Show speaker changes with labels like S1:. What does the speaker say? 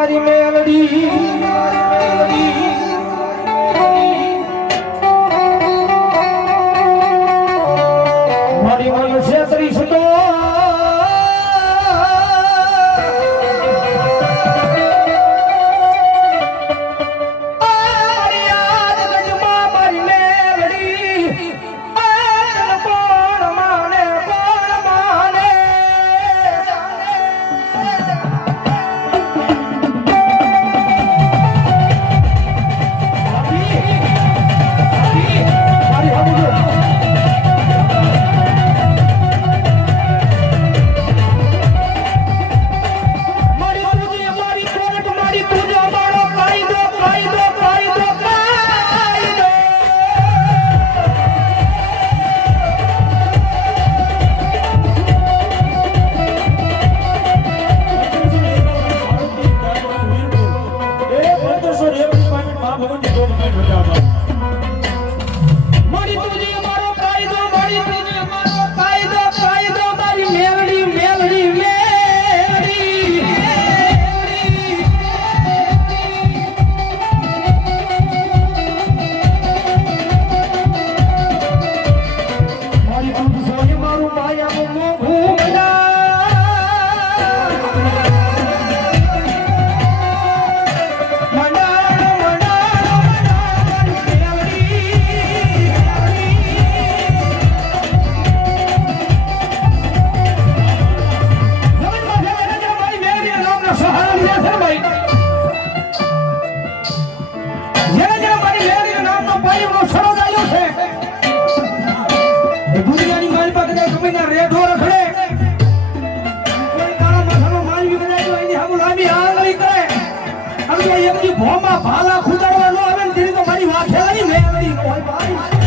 S1: મારી મેલડી. છે ને ભાઈ જેને જેને મારી લેડીનું સરો દાયો છે એ દુનિયાની માલ પાસે કઈ કમી ના રેઢો રખડે કોઈ ભોમાં ભાલા ખુદાડવા ન આવે ને તેની તો મારી વાત છે. મેં નહીં હોય ભાઈ